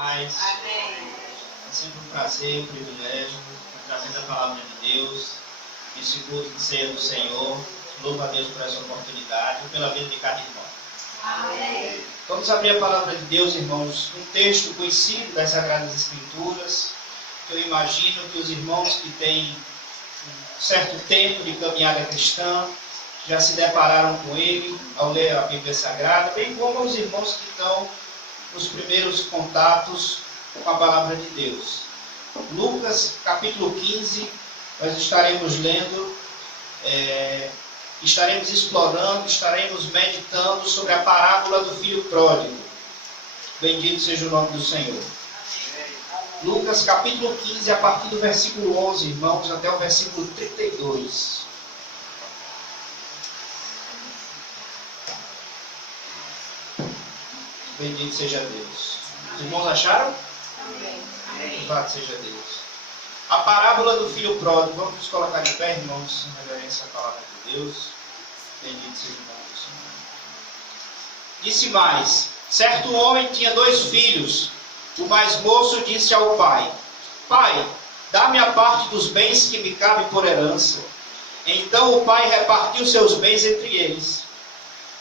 Paz. Amém. É sempre um prazer, um privilégio, trazer a palavra de Deus, esse culto de ceia do Senhor. Louvo a Deus por essa oportunidade e pela vida de cada irmão. Amém. Vamos abrir a palavra de Deus, irmãos, um texto conhecido das Sagradas Escrituras. Eu imagino que os irmãos que têm um certo tempo de caminhada cristã já se depararam com ele ao ler a Bíblia Sagrada, bem como os irmãos que estão nos primeiros contatos com a palavra de Deus. Lucas, capítulo 15, nós estaremos lendo, estaremos explorando, estaremos meditando sobre a parábola do filho pródigo. Bendito seja o nome do Senhor. Lucas, capítulo 15, a partir do versículo 11, irmãos, até o versículo 32. Bendito seja Deus. Os irmãos acharam? Amém. Louvado seja Deus. A parábola do filho pródigo. Vamos nos colocar de pé, irmãos, em reverência à palavra de Deus. Bendito seja o nome do Senhor. Disse mais: certo homem tinha 2 filhos. O mais moço disse ao pai: Pai, dá-me a parte dos bens que me cabe por herança. Então o pai repartiu seus bens entre eles.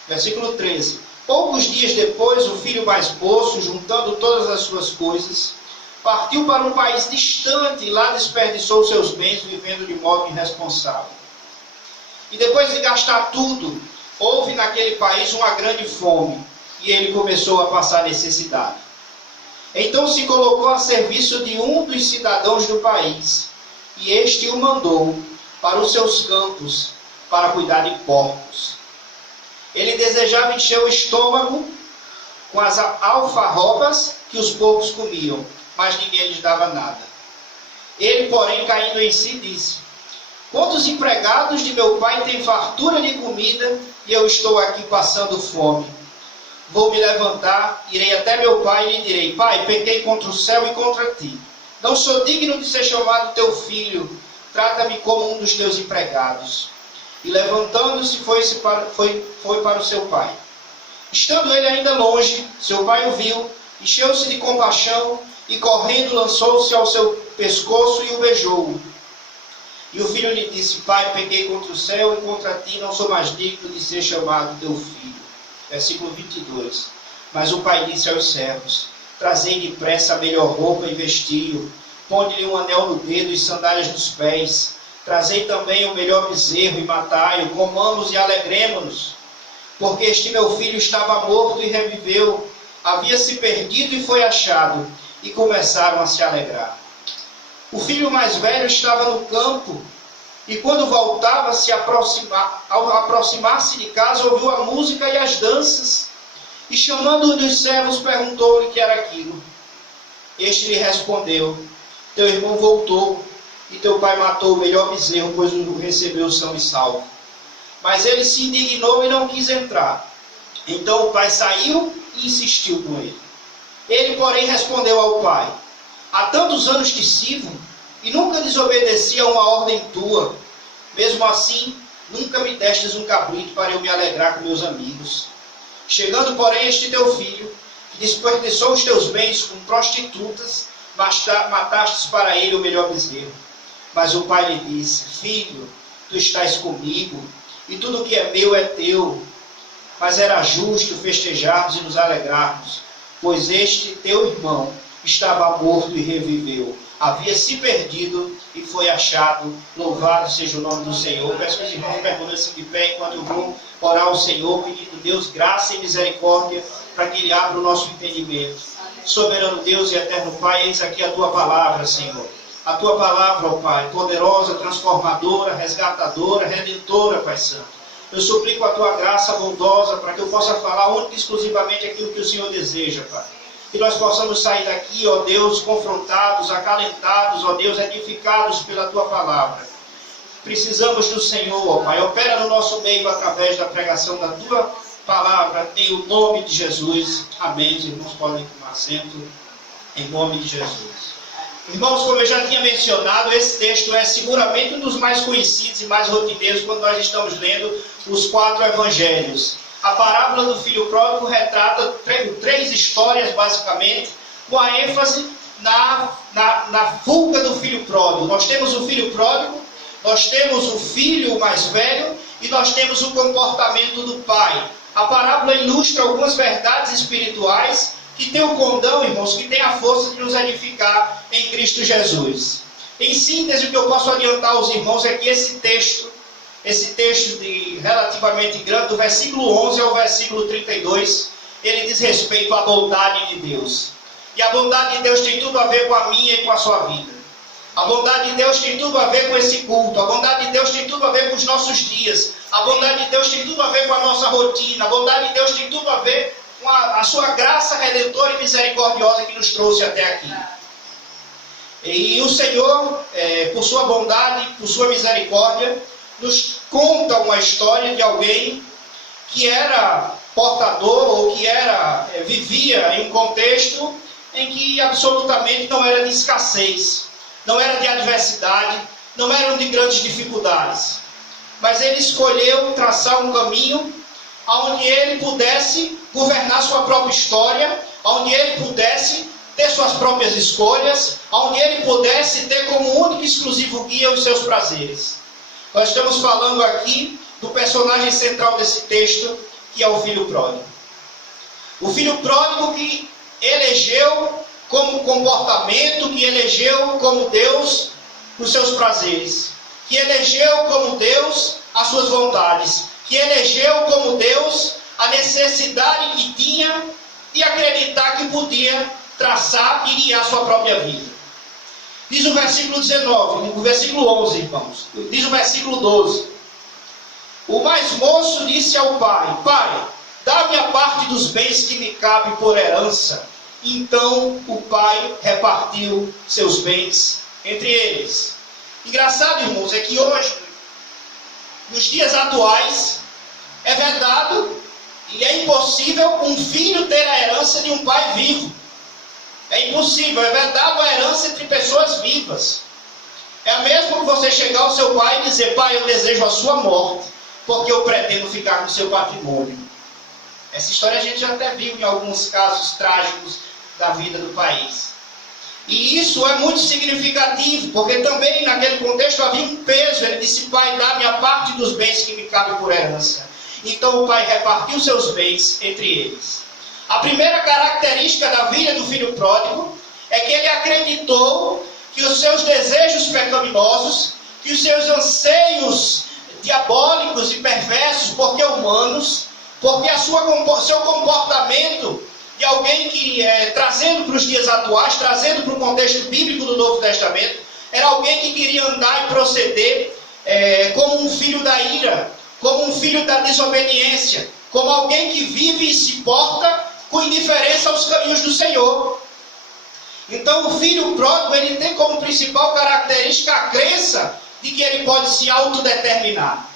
Versículo 13. Poucos dias depois, o filho mais moço, juntando todas as suas coisas, partiu para um país distante e lá desperdiçou seus bens, vivendo de modo irresponsável. E depois de gastar tudo, houve naquele país uma grande fome, e ele começou a passar necessidade. Então se colocou a serviço de um dos cidadãos do país, e este o mandou para os seus campos, para cuidar de porcos. Ele desejava encher o estômago com as alfarrobas que os porcos comiam, mas ninguém lhes dava nada. Ele, porém, caindo em si, disse: quantos empregados de meu pai têm fartura de comida e eu estou aqui passando fome? Vou me levantar, irei até meu pai e lhe direi: Pai, pequei contra o céu e contra ti. Não sou digno de ser chamado teu filho. Trata-me como um dos teus empregados. E levantando-se foi para o seu pai. Estando ele ainda longe, seu pai o viu, encheu-se de compaixão e correndo lançou-se ao seu pescoço e o beijou. E o filho lhe disse: Pai, pequei contra o céu e contra ti, não sou mais digno de ser chamado teu filho. Versículo 22. Mas o pai disse aos servos: Trazei depressa a melhor roupa e vestiu, ponde-lhe um anel no dedo e sandálias nos pés. Trazei também o melhor bezerro e matai-o, comamos e alegremo-nos. Porque este meu filho estava morto e reviveu, havia se perdido e foi achado, e começaram a se alegrar. O filho mais velho estava no campo, e quando voltava ao aproximar-se de casa, ouviu a música e as danças, e chamando um dos servos, perguntou-lhe o que era aquilo. Este lhe respondeu: teu irmão voltou, e teu pai matou o melhor bezerro, pois o recebeu são e salvo. Mas ele se indignou e não quis entrar. Então o pai saiu e insistiu com ele. Ele, porém, respondeu ao pai: há tantos anos te sirvo, e nunca desobedeci a uma ordem tua. Mesmo assim, nunca me destes um cabrito para eu me alegrar com meus amigos. Chegando, porém, este teu filho, que desperdiçou os teus bens com prostitutas, matastes para ele o melhor bezerro. Mas o pai lhe disse: filho, tu estás comigo, e tudo o que é meu é teu. Mas era justo festejarmos e nos alegrarmos, pois este teu irmão estava morto e reviveu, havia se perdido e foi achado. Louvado seja o nome do Senhor. Peço que os irmãos permaneçam de pé enquanto eu vou orar ao Senhor, pedindo a Deus graça e misericórdia para que Ele abra o nosso entendimento. Soberano Deus e eterno Pai, eis aqui a tua palavra, Senhor. A tua palavra, ó Pai, poderosa, transformadora, resgatadora, redentora, Pai Santo. Eu suplico a tua graça bondosa para que eu possa falar única e exclusivamente aquilo que o Senhor deseja, Pai. Que nós possamos sair daqui, ó Deus, confrontados, acalentados, ó Deus, edificados pela tua palavra. Precisamos do Senhor, ó Pai. Opera no nosso meio através da pregação da tua palavra, em o nome de Jesus. Amém. Os irmãos podem tomar assento, em nome de Jesus. Irmãos, como eu já tinha mencionado, esse texto é seguramente um dos mais conhecidos e mais rotineiros quando nós estamos lendo os 4 evangelhos. A parábola do filho pródigo retrata 3 histórias, basicamente, com a ênfase na fuga do filho pródigo. Nós temos o filho pródigo, nós temos o filho mais velho e nós temos o comportamento do pai. A parábola ilustra algumas verdades espirituais que tem o condão, irmãos, que tem a força de nos edificar em Cristo Jesus. Em síntese, o que eu posso adiantar aos irmãos é que esse texto de relativamente grande, do versículo 11 ao versículo 32, ele diz respeito à bondade de Deus. E a bondade de Deus tem tudo a ver com a minha e com a sua vida. A bondade de Deus tem tudo a ver com esse culto. A bondade de Deus tem tudo a ver com os nossos dias. A bondade de Deus tem tudo a ver com a nossa rotina. A bondade de Deus tem tudo a ver com a sua graça redentora e misericordiosa que nos trouxe até aqui. E o Senhor, por sua bondade, por sua misericórdia, nos conta uma história de alguém que era portador ou que vivia em um contexto em que absolutamente não era de escassez, não era de adversidade, não eram de grandes dificuldades. Mas ele escolheu traçar um caminho onde ele pudesse governar sua própria história, onde ele pudesse ter suas próprias escolhas, onde ele pudesse ter como único e exclusivo guia os seus prazeres. Nós estamos falando aqui do personagem central desse texto, que é o filho pródigo. O filho pródigo que elegeu como comportamento, que elegeu como Deus os seus prazeres, que elegeu como Deus as suas vontades, que elegeu como Deus a necessidade que tinha de acreditar que podia traçar e guiar a sua própria vida. Diz o versículo 19, o versículo 11, irmãos. Diz o versículo 12. O mais moço disse ao pai: Pai, dá-me a parte dos bens que me cabe por herança. Então o pai repartiu seus bens entre eles. Engraçado, irmãos, é que hoje, nos dias atuais, é vedado e é impossível um filho ter a herança de um pai vivo. É impossível, é vedado a herança entre pessoas vivas. É a mesma que você chegar ao seu pai e dizer: Pai, eu desejo a sua morte, porque eu pretendo ficar com o seu patrimônio. Essa história a gente já até viu em alguns casos trágicos da vida do país. E isso é muito significativo, porque também naquele contexto havia um peso. Ele disse: Pai, dá-me a parte dos bens que me cabe por herança. Então o pai repartiu seus bens entre eles. A primeira característica da vida do filho pródigo é que ele acreditou que os seus desejos pecaminosos, que os seus anseios diabólicos e perversos, porque humanos, porque seu comportamento de alguém que, trazendo para os dias atuais, trazendo para o contexto bíblico do Novo Testamento, era alguém que queria andar e proceder como um filho da ira, como um filho da desobediência, como alguém que vive e se porta com indiferença aos caminhos do Senhor. Então o filho pródigo, ele tem como principal característica a crença de que ele pode se autodeterminar,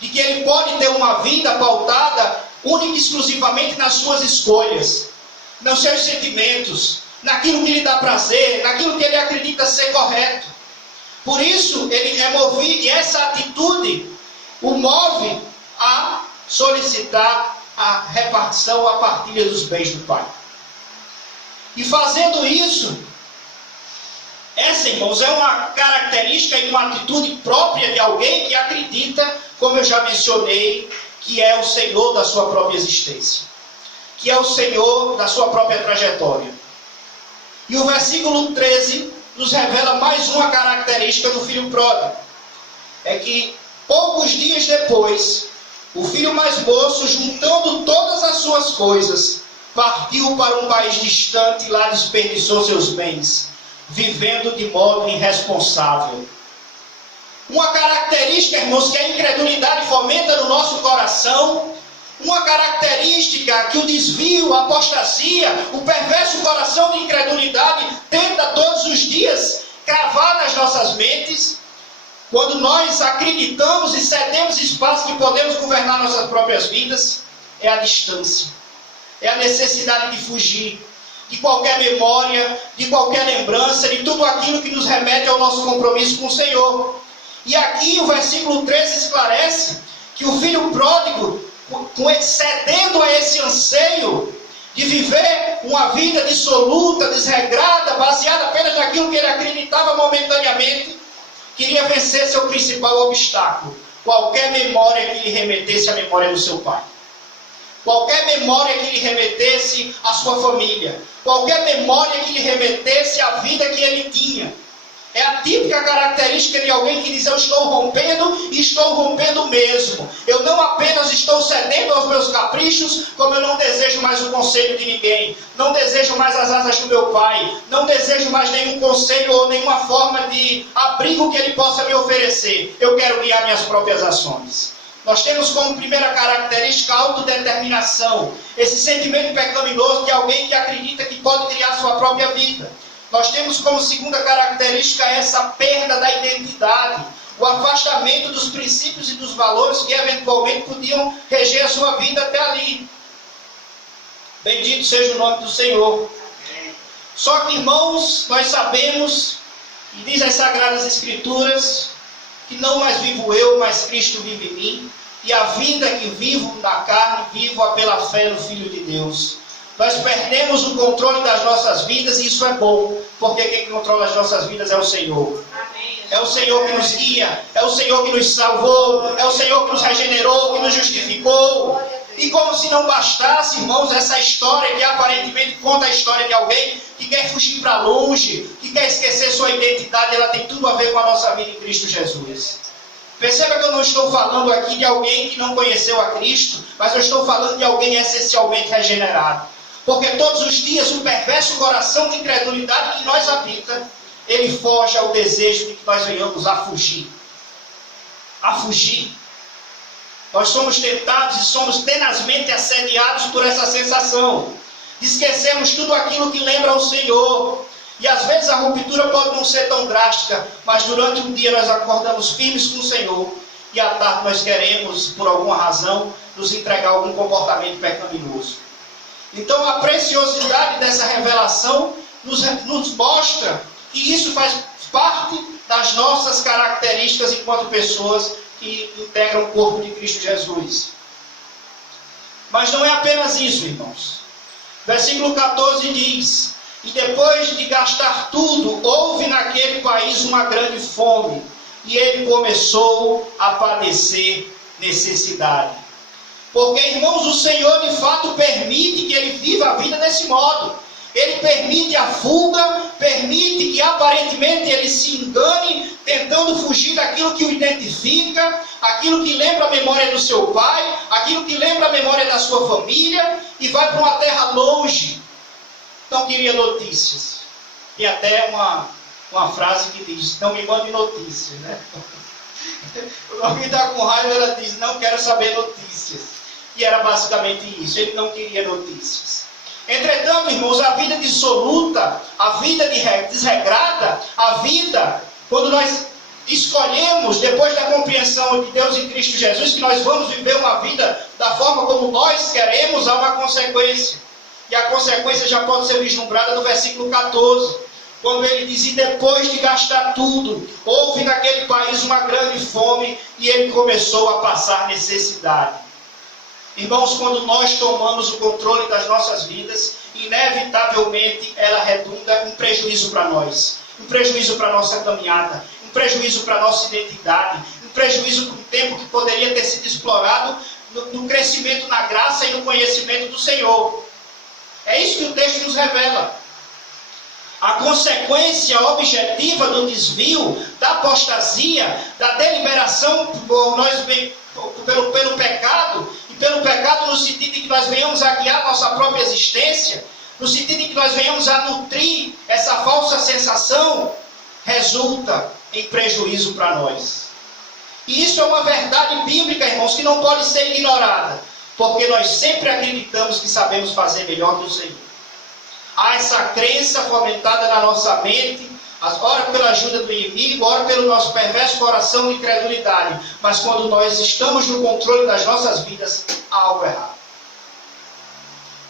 de que ele pode ter uma vida pautada única e exclusivamente nas suas escolhas, nos seus sentimentos, naquilo que lhe dá prazer, naquilo que ele acredita ser correto. Por isso ele é movido, e essa atitude o move a solicitar a repartição, a partilha dos bens do pai. E fazendo isso, essa, irmãos, é uma característica e uma atitude própria de alguém que acredita, como eu já mencionei, que é o Senhor da sua própria existência, que é o Senhor da sua própria trajetória. E o versículo 13 nos revela mais uma característica do filho pródigo. É que poucos dias depois, o filho mais moço, juntando todas as suas coisas, partiu para um país distante e lá desperdiçou seus bens, vivendo de modo irresponsável. Uma característica, irmãos, que a incredulidade fomenta no nosso coração, uma característica que o desvio, a apostasia, o perverso coração de incredulidade tenta todos os dias cravar nas nossas mentes. Quando nós acreditamos e cedemos espaço que podemos governar nossas próprias vidas, é a distância, é a necessidade de fugir de qualquer memória, de qualquer lembrança, de tudo aquilo que nos remete ao nosso compromisso com o Senhor. E aqui o versículo 13 esclarece que o filho pródigo, cedendo a esse anseio de viver uma vida dissoluta, desregrada, baseada apenas naquilo que ele acreditava momentaneamente, queria vencer seu principal obstáculo: qualquer memória que lhe remetesse à memória do seu pai. Qualquer memória que lhe remetesse à sua família. Qualquer memória que lhe remetesse à vida que ele tinha. É a típica característica de alguém que diz: eu estou rompendo e estou rompendo mesmo. Eu não apenas estou cedendo aos meus caprichos, como eu não desejo mais o conselho de ninguém. Não desejo mais as asas do meu pai. Não desejo mais nenhum conselho ou nenhuma forma de abrigo que ele possa me oferecer. Eu quero guiar minhas próprias ações. Nós temos como primeira característica a autodeterminação. Esse sentimento pecaminoso de alguém que acredita que pode criar sua própria vida. Nós temos como segunda característica essa perda da identidade. O afastamento dos princípios e dos valores que eventualmente podiam reger a sua vida até ali. Bendito seja o nome do Senhor. Só que, irmãos, nós sabemos, e diz as Sagradas Escrituras, que não mais vivo eu, mas Cristo vive em mim, e a vida que vivo na carne, vivo-a pela fé no Filho de Deus. Nós perdemos o controle das nossas vidas, e isso é bom, porque quem controla as nossas vidas é o Senhor. É o Senhor que nos guia, é o Senhor que nos salvou, é o Senhor que nos regenerou, que nos justificou. E como se não bastasse, irmãos, essa história que aparentemente conta a história de alguém que quer fugir para longe, que quer esquecer sua identidade, ela tem tudo a ver com a nossa vida em Cristo Jesus. Perceba que eu não estou falando aqui de alguém que não conheceu a Cristo, mas eu estou falando de alguém essencialmente regenerado. Porque todos os dias o perverso coração de incredulidade que nós habita, ele foge ao desejo de que nós venhamos a fugir. A fugir. Nós somos tentados e somos tenazmente assediados por essa sensação. Esquecemos tudo aquilo que lembra ao Senhor. E às vezes a ruptura pode não ser tão drástica, mas durante um dia nós acordamos firmes com o Senhor. E à tarde nós queremos, por alguma razão, nos entregar a algum comportamento pecaminoso. Então a preciosidade dessa revelação nos mostra que isso faz parte das nossas características enquanto pessoas que integram o corpo de Cristo Jesus. Mas não é apenas isso, irmãos. Versículo 14 diz: e depois de gastar tudo, houve naquele país uma grande fome, e ele começou a padecer necessidade. Porque, irmãos, o Senhor de fato permite que ele viva a vida desse modo. Ele permite a fuga, permite que aparentemente ele se engane, tentando fugir daquilo que o identifica, aquilo que lembra a memória do seu pai, aquilo que lembra a memória da sua família, e vai para uma terra longe. Não queria notícias. E até uma frase que diz: não me mande notícias, né? Quando alguém está com raiva, ela diz: não quero saber notícias. E era basicamente isso, ele não queria notícias. Entretanto, irmãos, a vida dissoluta, a vida desregrada, a vida, quando nós escolhemos, depois da compreensão de Deus em Cristo Jesus, que nós vamos viver uma vida da forma como nós queremos, há uma consequência. E a consequência já pode ser vislumbrada no versículo 14, quando ele diz: e depois de gastar tudo, houve naquele país uma grande fome, e ele começou a passar necessidade. Irmãos, quando nós tomamos o controle das nossas vidas, inevitavelmente ela redunda em prejuízo para nós, um prejuízo para a nossa caminhada, um prejuízo para a nossa identidade, um prejuízo para um tempo que poderia ter sido explorado no crescimento na graça e no conhecimento do Senhor. É isso que o texto nos revela. A consequência objetiva do desvio, da apostasia, da deliberação pelo pecado, e pelo pecado no sentido de que nós venhamos a guiar nossa própria existência, no sentido de que nós venhamos a nutrir essa falsa sensação, resulta em prejuízo para nós. E isso é uma verdade bíblica, irmãos, que não pode ser ignorada, porque nós sempre acreditamos que sabemos fazer melhor que o Senhor. Há essa crença fomentada na nossa mente, ora pela ajuda do inimigo, ora pelo nosso perverso coração de incredulidade. Mas quando nós estamos no controle das nossas vidas, há algo errado.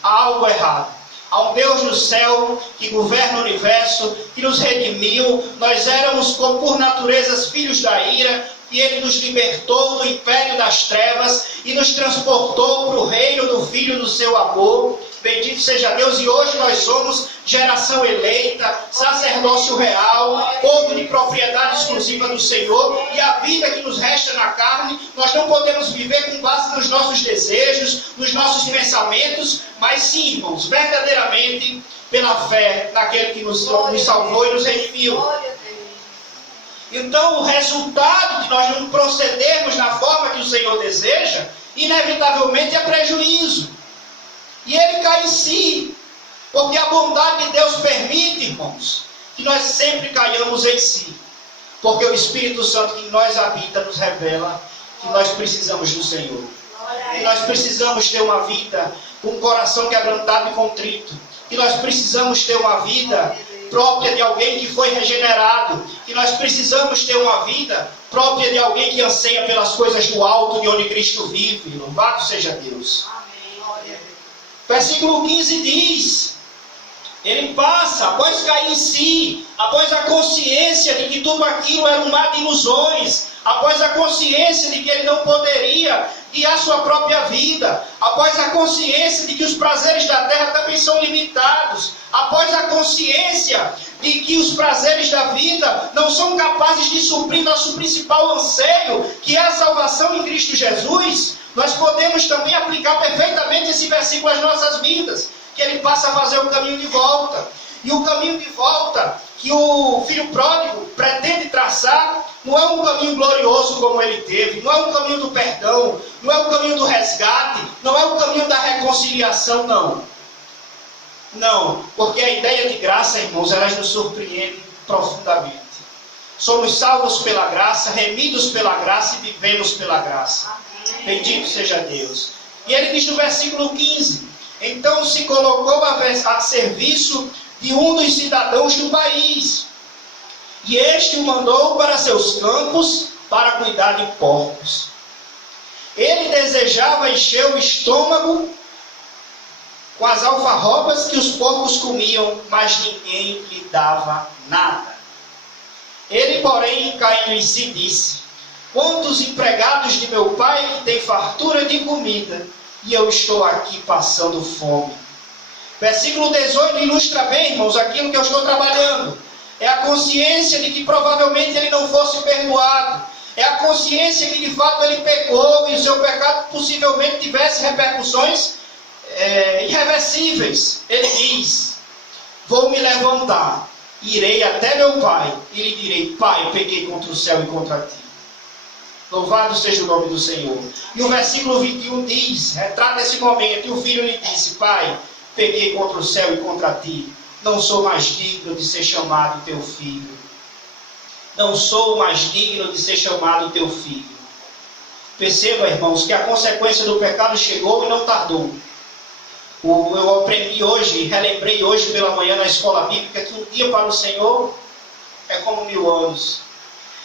Há algo errado. Há um Deus no céu que governa o universo, que nos redimiu. Nós éramos, por natureza, filhos da ira, e Ele nos libertou do império das trevas e nos transportou para o reino do Filho do seu amor. Bendito seja Deus, e hoje nós somos geração eleita, sacerdócio real, povo de propriedade exclusiva do Senhor, e a vida que nos resta na carne, nós não podemos viver com base nos nossos desejos, nos nossos pensamentos, mas sim, irmãos, verdadeiramente pela fé naquele que nos salvou e nos redimiu. Então, o resultado de nós não procedermos na forma que o Senhor deseja, inevitavelmente é prejuízo. E ele cai em si, porque a bondade de Deus permite, irmãos, que nós sempre caiamos em si. Porque o Espírito Santo que em nós habita nos revela que nós precisamos do Senhor. Que nós precisamos ter uma vida com um coração quebrantado e contrito. Que nós precisamos ter uma vida própria de alguém que foi regenerado. Que nós precisamos ter uma vida própria de alguém que anseia pelas coisas do alto, de onde Cristo vive. Louvado seja Deus. Versículo 15 diz: ele passa, após cair em si, após a consciência de que tudo aquilo era um mar de ilusões, após a consciência de que ele não poderia guiar sua própria vida, após a consciência de que os prazeres da terra também são limitados, após a consciência de que os prazeres da vida não são capazes de suprir nosso principal anseio, que é a salvação em Cristo Jesus, nós podemos também aplicar perfeitamente esse versículo às nossas vidas, que ele passa a fazer o caminho de volta. E o caminho de volta que o filho pródigo pretende traçar não é um caminho glorioso como ele teve, não é um caminho do perdão, não é o caminho do resgate, não é o caminho da reconciliação, não. Não, porque a ideia de graça, irmãos, ela nos surpreende profundamente. Somos salvos pela graça, remidos pela graça e vivemos pela graça. Bendito seja Deus. E ele diz no versículo 15: então se colocou a serviço de um dos cidadãos do país, e este o mandou para seus campos para cuidar de porcos. Ele desejava encher o estômago com as alfarrobas que os porcos comiam, mas ninguém lhe dava nada. Ele, porém, caindo em si, disse: quantos empregados de meu pai que têm fartura de comida, e eu estou aqui passando fome. Versículo 18 ilustra bem, irmãos, aquilo que eu estou trabalhando. É a consciência de que provavelmente ele não fosse perdoado. É a consciência que de fato ele pecou e o seu pecado possivelmente tivesse repercussões irreversíveis. Ele diz: vou me levantar, irei até meu pai e lhe direi: pai, pequei contra o céu e contra ti. Louvado seja o nome do Senhor. E o versículo 21 diz, retrata esse momento, e o filho lhe disse: pai, pequei contra o céu e contra ti, não sou mais digno de ser chamado teu filho. Não sou mais digno de ser chamado teu filho. Perceba, irmãos, que a consequência do pecado chegou e não tardou. Eu aprendi hoje, relembrei hoje pela manhã na escola bíblica, que um dia para o Senhor é como 1000 anos.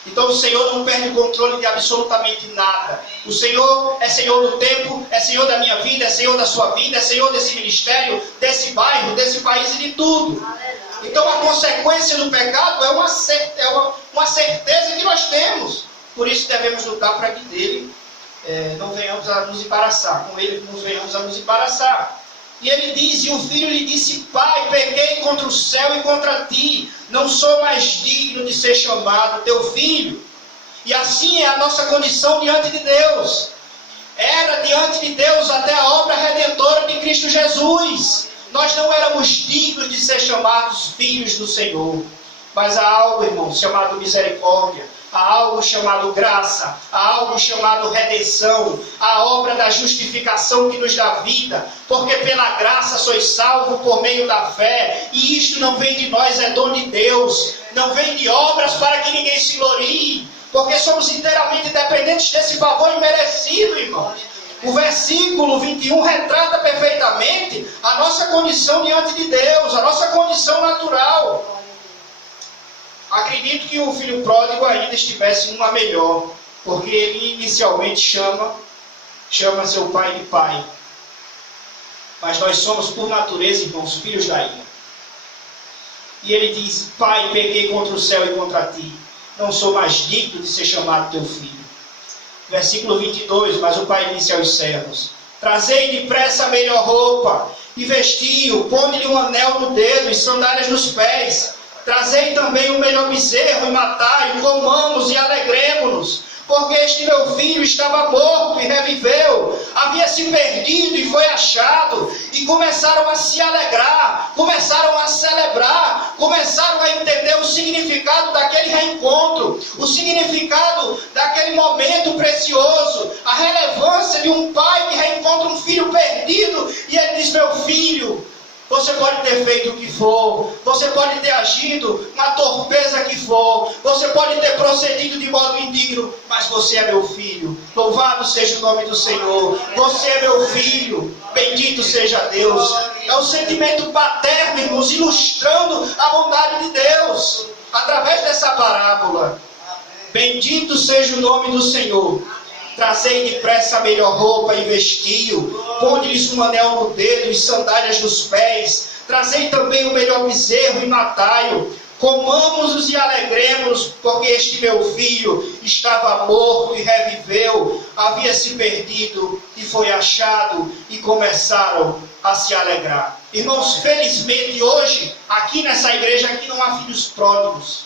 Então o Senhor não perde o controle de absolutamente nada. O Senhor é Senhor do tempo, é Senhor da minha vida, é Senhor da sua vida, é Senhor desse ministério, desse bairro, desse país e de tudo. Então a consequência do pecado é uma certeza que nós temos. Por isso devemos lutar para que dele não venhamos a nos embaraçar. Com ele não venhamos a nos embaraçar. E ele diz, e o filho lhe disse: pai, pequei contra o céu e contra ti, não sou mais digno de ser chamado teu filho. E assim é a nossa condição diante de Deus. Era diante de Deus até a obra redentora de Cristo Jesus. Nós não éramos dignos de ser chamados filhos do Senhor. Mas há algo, irmãos, chamado misericórdia, há algo chamado graça, há algo chamado redenção, a obra da justificação que nos dá vida, porque pela graça sois salvos por meio da fé, e isto não vem de nós, é dom de Deus, não vem de obras para que ninguém se glorie, porque somos inteiramente dependentes desse favor imerecido, irmãos. O versículo 21 retrata perfeitamente a nossa condição diante de Deus, a nossa condição natural. Acredito que o filho pródigo ainda estivesse numa melhor, porque ele inicialmente chama seu pai de pai. Mas nós somos, por natureza, irmãos, filhos da ira. E ele diz: pai, pequei contra o céu e contra ti, não sou mais digno de ser chamado teu filho. Versículo 22, mas o pai disse aos servos: trazei depressa a melhor roupa, e vestiu, ponde-lhe um anel no dedo e sandálias nos pés. Trazei também o melhor bezerro e matai, comamos e alegremo-nos, porque este meu filho estava morto e reviveu, havia se perdido e foi achado. E começaram a se alegrar, começaram a celebrar, começaram a entender o significado daquele reencontro, o significado daquele momento precioso, a relevância de um pai que reencontra um filho perdido. E ele diz: meu filho, você pode ter feito o que for, você pode ter agido na torpeza que for, você pode ter procedido de modo indigno, mas você é meu filho. Louvado seja o nome do Senhor. Você é meu filho. Bendito seja Deus. É o sentimento paterno, irmãos, ilustrando a bondade de Deus através dessa parábola. Bendito seja o nome do Senhor. Trazei depressa a melhor roupa e vestiu, ponde-lhes um anel no dedo e sandálias nos pés. Trazei também o melhor bezerro e matai-o. Comamos-nos e alegremos, porque este meu filho estava morto e reviveu, havia se perdido e foi achado, e começaram a se alegrar. Irmãos, felizmente hoje, aqui nessa igreja, aqui não há filhos pródigos.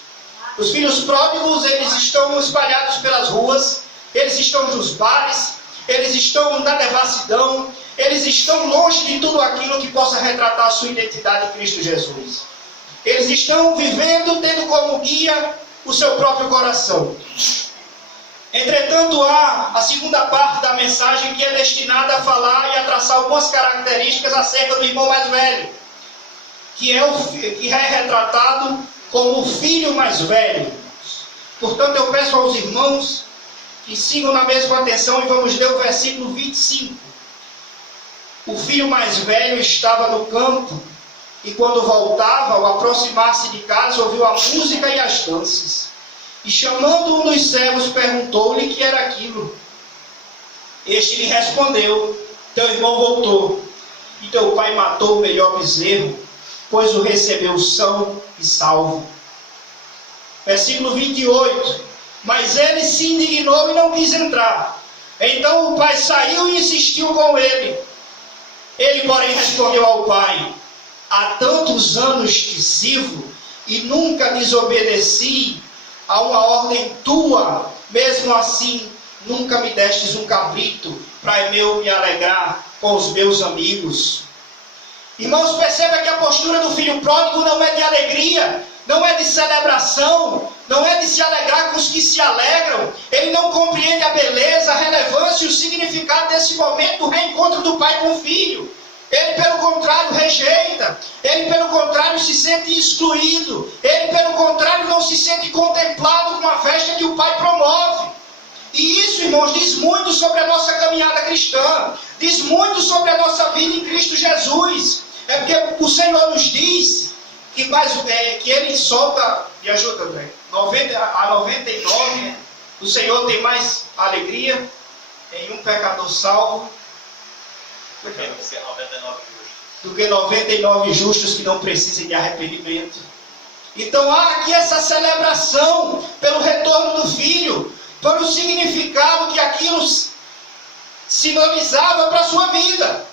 Os filhos pródigos, eles estão espalhados pelas ruas, eles estão nos bares, eles estão na devassidão, eles estão longe de tudo aquilo que possa retratar a sua identidade em Cristo Jesus. Eles estão vivendo, tendo como guia o seu próprio coração. Entretanto, há a segunda parte da mensagem que é destinada a falar e a traçar algumas características acerca do irmão mais velho, que é retratado como o filho mais velho. Portanto, eu peço aos irmãos que sigam na mesma atenção e vamos ler o versículo 25. O filho mais velho estava no campo e quando voltava, ao aproximar-se de casa, ouviu a música e as danças. E chamando um dos servos, perguntou-lhe que era aquilo. Este lhe respondeu: teu irmão voltou, e teu pai matou o melhor bezerro, pois o recebeu são e salvo. Versículo 28. Mas ele se indignou e não quis entrar. Então o pai saiu e insistiu com ele. Ele, porém, respondeu ao pai: há tantos anos te sirvo e nunca desobedeci a uma ordem tua. Mesmo assim, nunca me destes um cabrito para eu me alegrar com os meus amigos. Irmãos, perceba que a postura do filho pródigo não é de alegria, não é de celebração, não é de se alegrar com os que se alegram. Ele não compreende a beleza, a relevância e o significado desse momento do reencontro do pai com o filho. Ele, pelo contrário, rejeita. Ele, pelo contrário, se sente excluído. Ele, pelo contrário, não se sente contemplado com a festa que o pai promove. E isso, irmãos, diz muito sobre a nossa caminhada cristã. Diz muito sobre a nossa vida em Cristo Jesus. É porque o Senhor nos diz que Ele solta, me ajuda, André, a 99, o Senhor tem mais alegria em um pecador salvo do que 99 justos que não precisem de arrependimento. Então há aqui essa celebração pelo retorno do filho, pelo significado que aquilo sinalizava para a sua vida.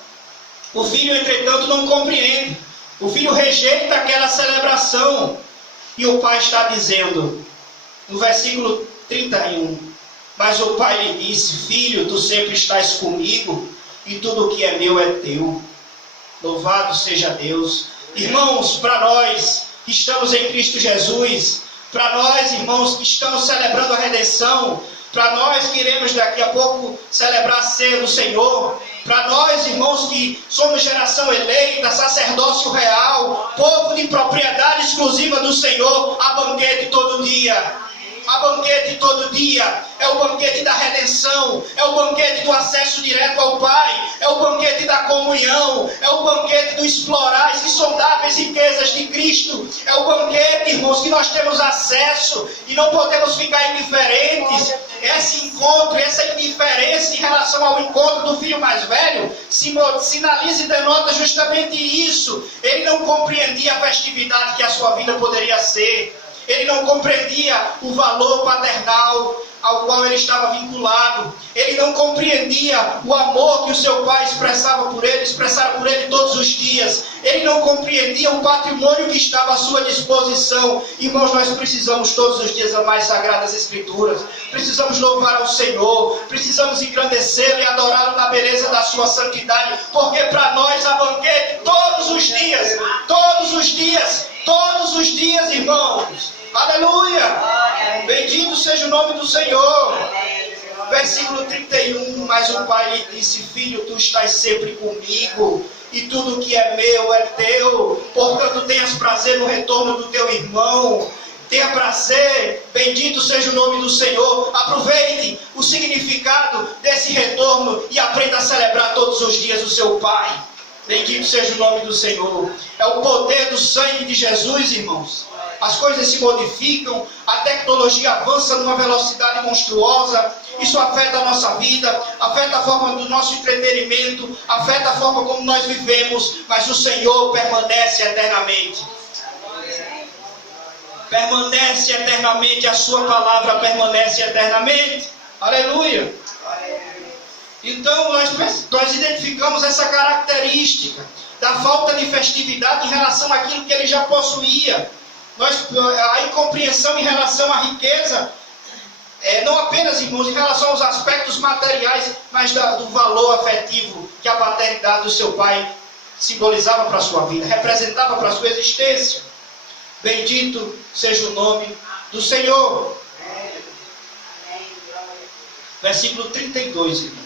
O filho, entretanto, não compreende. O filho rejeita aquela celebração. E o pai está dizendo, no versículo 31, mas o pai lhe disse: filho, tu sempre estás comigo, e tudo o que é meu é teu. Louvado seja Deus. Irmãos, para nós que estamos em Cristo Jesus, para nós, irmãos, que estamos celebrando a redenção, para nós que iremos daqui a pouco celebrar a ceia do Senhor, para nós, irmãos, que somos geração eleita, sacerdócio real, povo de propriedade exclusiva do Senhor, há banquete todo dia. Há banquete todo dia. É o banquete da redenção, é o banquete do acesso direto ao Pai, é o banquete da comunhão, é o banquete do explorar as insondáveis riquezas de Cristo, é o banquete, irmãos, que nós temos acesso e não podemos ficar indiferentes. Esse encontro, essa indiferença em relação ao encontro do filho mais velho sinaliza e denota justamente isso. Ele não compreendia a festividade que a sua vida poderia ser. Ele não compreendia o valor paternal ao qual ele estava vinculado. Ele não compreendia o amor que o seu pai expressara por ele todos os dias. Ele não compreendia o patrimônio que estava à sua disposição. Irmãos, nós precisamos todos os dias amar as Sagradas Escrituras. Precisamos louvar ao Senhor. Precisamos engrandecê-lo e adorá-lo na beleza da sua santidade. Porque para nós há banquete todos os dias. Todos os dias. Todos os dias, irmãos. Aleluia! Bendito seja o nome do Senhor. Versículo 31. Mas o pai lhe disse: filho, tu estás sempre comigo, e tudo que é meu é teu. Portanto, tenhas prazer no retorno do teu irmão. Tenha prazer. Bendito seja o nome do Senhor. Aproveite o significado desse retorno e aprenda a celebrar todos os dias o seu pai. Bendito seja o nome do Senhor. É o poder do sangue de Jesus, irmãos. As coisas se modificam, a tecnologia avança numa velocidade monstruosa. Isso afeta a nossa vida, afeta a forma do nosso entretenimento, afeta a forma como nós vivemos, mas o Senhor permanece eternamente. Permanece eternamente, a sua palavra permanece eternamente. Aleluia! Então nós identificamos essa característica da falta de festividade em relação àquilo que ele já possuía. A incompreensão em relação à riqueza, não apenas, irmãos, em relação aos aspectos materiais, mas do valor afetivo que a paternidade do seu pai simbolizava para a sua vida, representava para a sua existência. Bendito seja o nome do Senhor. Versículo 32, irmãos.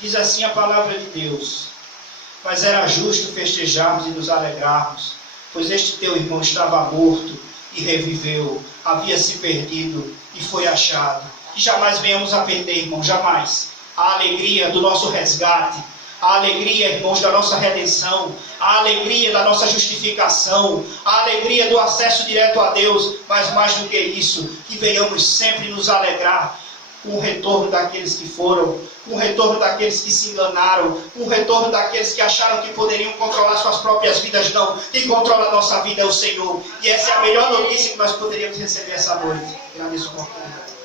Diz assim a palavra de Deus: mas era justo festejarmos e nos alegrarmos, pois este teu irmão estava morto e reviveu, havia se perdido e foi achado. Que jamais venhamos a perder, irmão, jamais, a alegria do nosso resgate, a alegria, irmãos, da nossa redenção, a alegria da nossa justificação, a alegria do acesso direto a Deus. Mas mais do que isso, que venhamos sempre nos alegrar com o retorno daqueles que foram, com o retorno daqueles que se enganaram, com o retorno daqueles que acharam que poderiam controlar suas próprias vidas. Não, quem controla a nossa vida é o Senhor. E essa é a melhor notícia que nós poderíamos receber essa noite. Agradeço por tudo.